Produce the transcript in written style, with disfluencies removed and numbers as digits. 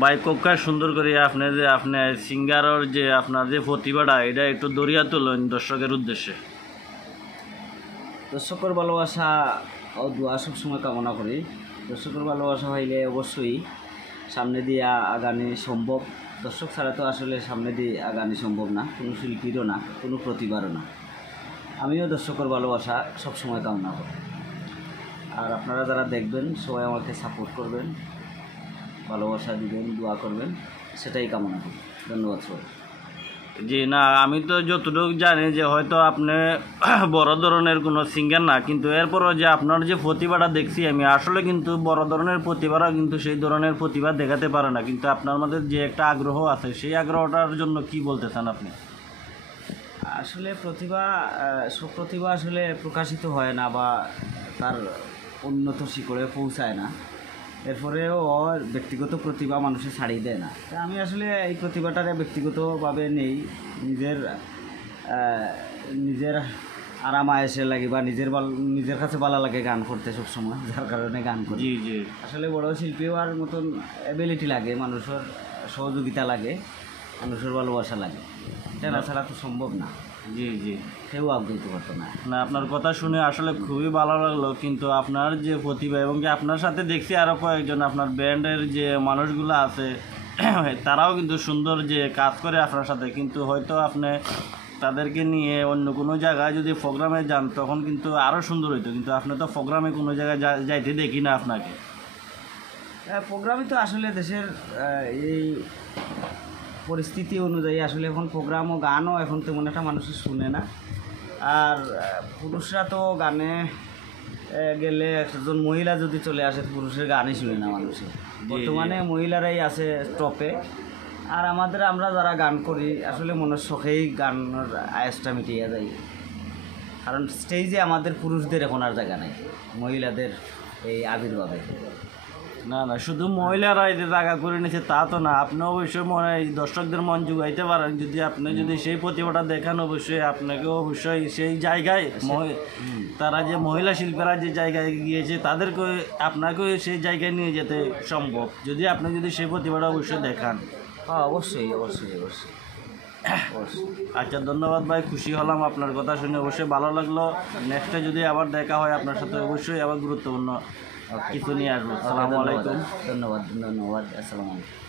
ভাই কোকা সুন্দর করে আপনি যে আপনার সিঙ্গারের যে আপনার যে প্রতিভাটা এটা একটু দরিয়া তুলেন দর্শকের উদ্দেশ্যে। দর্শকের ভালোবাসা ও দোয়া সবসময় কামনা করি। দর্শকের ভালোবাসা হইলে অবশ্যই সামনে দিয়ে আগানি সম্ভব। দর্শক ছাড়া তো আসলে সামনে দিয়ে আগানি সম্ভব না, কোনো শিল্পীরও না, কোনো প্রতিভারও না। আমিও দর্শকের ভালোবাসা সবসময় কামনা করি। আর আপনারা যারা দেখবেন সবাই আমাকে সাপোর্ট করবেন, ভালোবাসা দিবেন, দোয়া করবেন, সেটাই কামনা করি। ধন্যবাদ সবাই। জি না, আমি তো যতটুকু জানি যে হয়তো আপনি বড় ধরনের কোনো সিঙ্গার না, কিন্তু এরপরও যে আপনার যে প্রতিভাটা দেখছি আমি আসলে কিন্তু বড় ধরনের প্রতিভারা কিন্তু সেই ধরনের প্রতিভা দেখাতে পারে না, কিন্তু আপনার মধ্যে যে একটা আগ্রহ আছে সেই আগ্রহটার জন্য কি বলতে চান আপনি? আসলে সব প্রতিভা আসলে প্রকাশিত হয় না বা তার উন্নত শিখরে পৌঁছায় না। এরপরেও ব্যক্তিগত প্রতিভা মানুষের ছাড়িয়ে দেয় না। তা আমি আসলে এই প্রতিভাটারে ব্যক্তিগতভাবে নেই, নিজের আরাম আয়েসের লাগে বা নিজের কাছে ভালো লাগে গান করতে সবসময়, যার কারণে গান করি। জি জি, আসলে বড় শিল্পী হওয়ার মতন অ্যাবিলিটি লাগে, মানুষের সহযোগিতা লাগে, মানুষের ভালোবাসা লাগে। এটা ছাড়া তো সম্ভব না। জি জি, কেউ আগ্রহিত করতো না। না আপনার কথা শুনে আসলে খুবই ভালো লাগলো, কিন্তু আপনার যে প্রতিভা এবং কি আপনার সাথে দেখছি আরও কয়েকজন আপনার ব্যান্ডের যে মানুষগুলো আছে তারাও কিন্তু সুন্দর যে কাজ করে আপনার সাথে, কিন্তু হয়তো আপনি তাদেরকে নিয়ে অন্য কোনো জায়গায় যদি প্রোগ্রামে যান তখন কিন্তু আরও সুন্দর হইতো, কিন্তু আপনি তো প্রোগ্রামে কোনো জায়গায় যাইতে দেখি না আপনাকে। প্রোগ্রামই তো আসলে দেশের এই পরিস্থিতি অনুযায়ী আসলে এখন প্রোগ্রাম ও গানও এখন তেমন একটা মানুষের শুনে না। আর পুরুষরা তো গানে গেলে একজন মহিলা যদি চলে আসে পুরুষের গানই শুনে না মানুষে। বর্তমানে মহিলারাই আছে টপে। আর আমরা যারা গান করি আসলে মনের শখেই গানের আয়েসটা মিটিয়ে যায়, কারণ স্টেজে আমাদের পুরুষদের এখন আর জায়গা নেই মহিলাদের এই আবির্ভাবে। না না, শুধু মহিলারা এই যে জায়গা করে নিয়েছে তা তো না, আপনি অবশ্যই দর্শকদের মন জুগাইতে পারেন যদি আপনি যদি সেই প্রতিভাটা দেখান, অবশ্যই আপনাকে অবশ্যই সেই জায়গায় তারা যে মহিলা শিল্পীরা যে জায়গায় গিয়েছে তাদেরকে আপনাকেও সেই জায়গায় নিয়ে যেতে সম্ভব যদি আপনি যদি সেই প্রতিভাটা অবশ্যই দেখান। হ্যাঁ অবশ্যই অবশ্যই অবশ্যই। আচ্ছা ধন্যবাদ ভাই, খুশি হলাম আপনার কথা শুনে, অবশ্যই ভালো লাগলো। নেক্সটে যদি আবার দেখা হয় আপনার সাথে অবশ্যই আবার গুরুত্বপূর্ণ কিছু নিয়ে আসবো। আসসালামু আলাইকুম। ধন্যবাদ ধন্যবাদ। আসসালামু আলাইকুম।